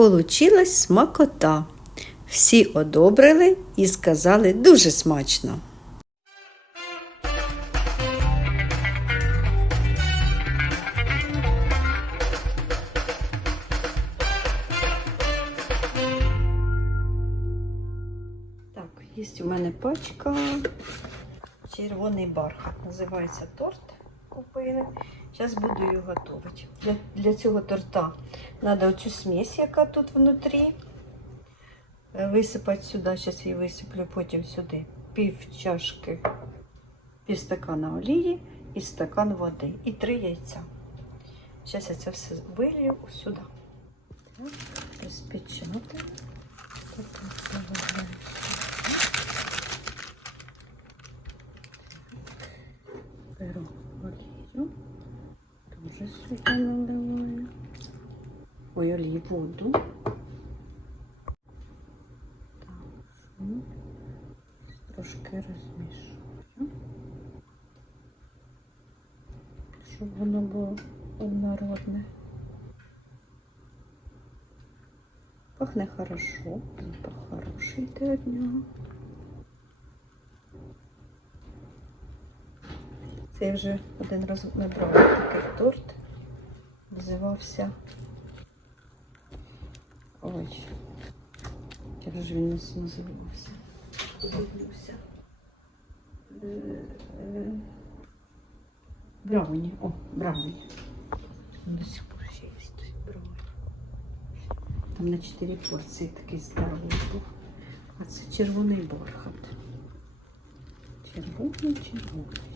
получилась смакота. Всі одобрили і сказали дуже смачно. Так, є у мене пачка. Червоний бархат. Називається торт. Купили. Зараз буду його готувати. Для, для цього торта треба оцю смесь, яка тут внутрі. е, Висипати сюди, зараз її висиплю, потім сюди пів чашки, пів стакана олії і стакан води. І три яйця. Зараз я це все вилью сюди. Так. Беру. Тоже сюди наливаю. Ой, олію воду. Так, трошки розмішую. Щоб воно було однородне. Пахне хорошо, запах хороший від нього. Це я вже один раз набрала такий торт. Називався. Ой, як же він називався? Дивлюся. Е, е, Брауні. О, брауні. До сих пор ще є брауні. Там на 4 порції такий здоровий був. А це червоний бархат. Червоний, червоний.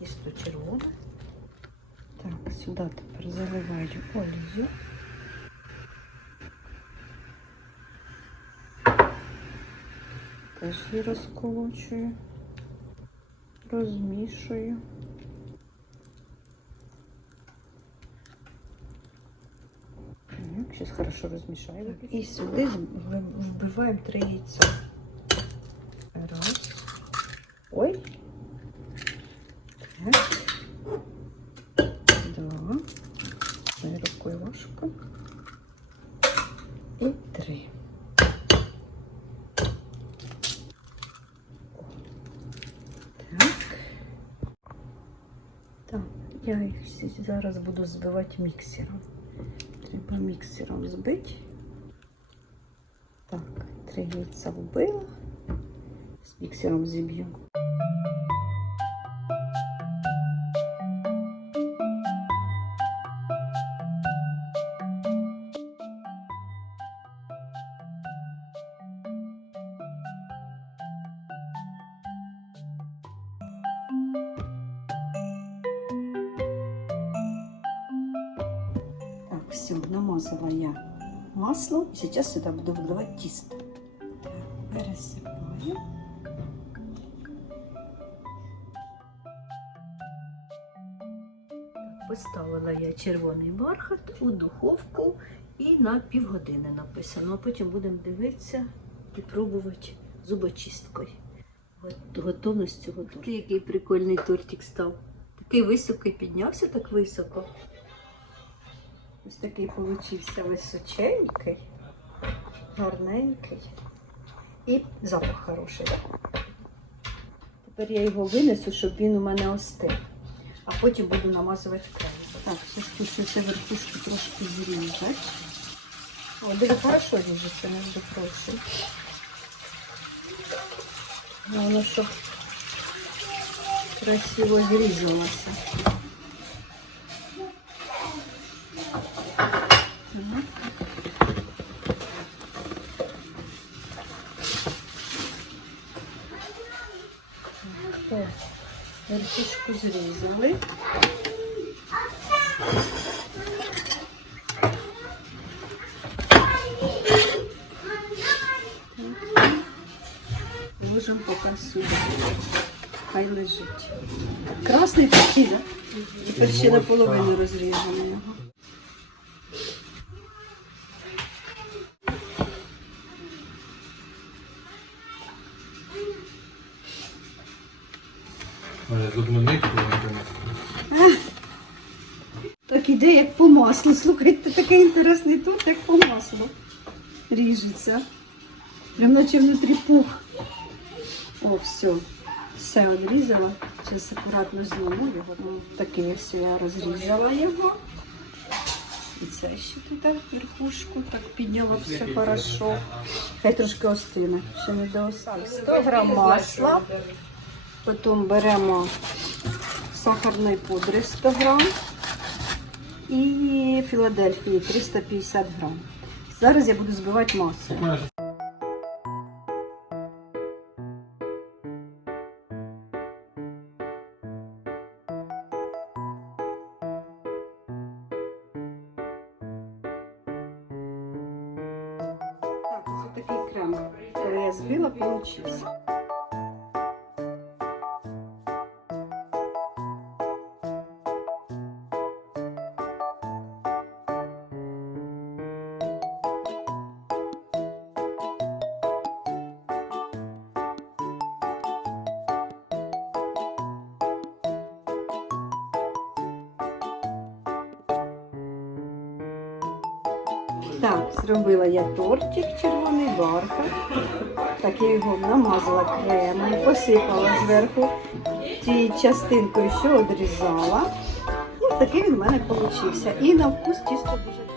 Тісто червоне. Так, сюди тепер заливаю олію. Теж її розколочую, розмішую. Зараз хорошо розмішаю. І сюди вбиваємо три яйця. Раз. Ой. Так. Два. Дай рукою ложку. І три. Так. Так, я їх зараз буду збивати міксером. Треба міксером збити. Так, три яйця вбила. З міксером зіб'ю. Все, намазала я масло. И сейчас сюда буду выливать тесто. Так. Поставила я червоний бархат у духовку і на півгодини написано. А потім будемо дивитися і пробувати зубочисткою. От Готовність цього торту. Який прикольний тортик став. Такий високий піднявся так високо. Ось такий получився височенький, гарненький і запах хороший. Тепер я його винесу, щоб він у мене остив. А потім буду намазувати крем. Так, ще спущуся верхушку трошки зрізати. О, диви, хорошо ріжеться, між прочим. Воно щоб красиво зрізалося. Так, верхушку зрізали. Ложимо поки сюди. Хай лежить. Красний такий, да? Тепер ще наполовину розріжемо його. Так і йде як по маслу. Слухайте, такий інтересний торт, як по маслу. Ріжеться. Прям наче внутрі пух. О, все. Все відрізала. Зараз акуратно зніму його. Ну, такий ось я розрізала його. І це ще тут верхушку так підняла все хорошо. Хай трошки остине, ще не доостане. 100 грам масла. Потім беремо сахарної пудри 100 грам і Філадельфії 350 грам. Зараз я буду збивати масу. Такий крем, коли я збила, получився. Так, зробила я тортик червоний бархат. Так, я його намазала кремом, посипала зверху тією частинкою, що одрізала. І такий він в мене вийшов. І на вкус тісто дуже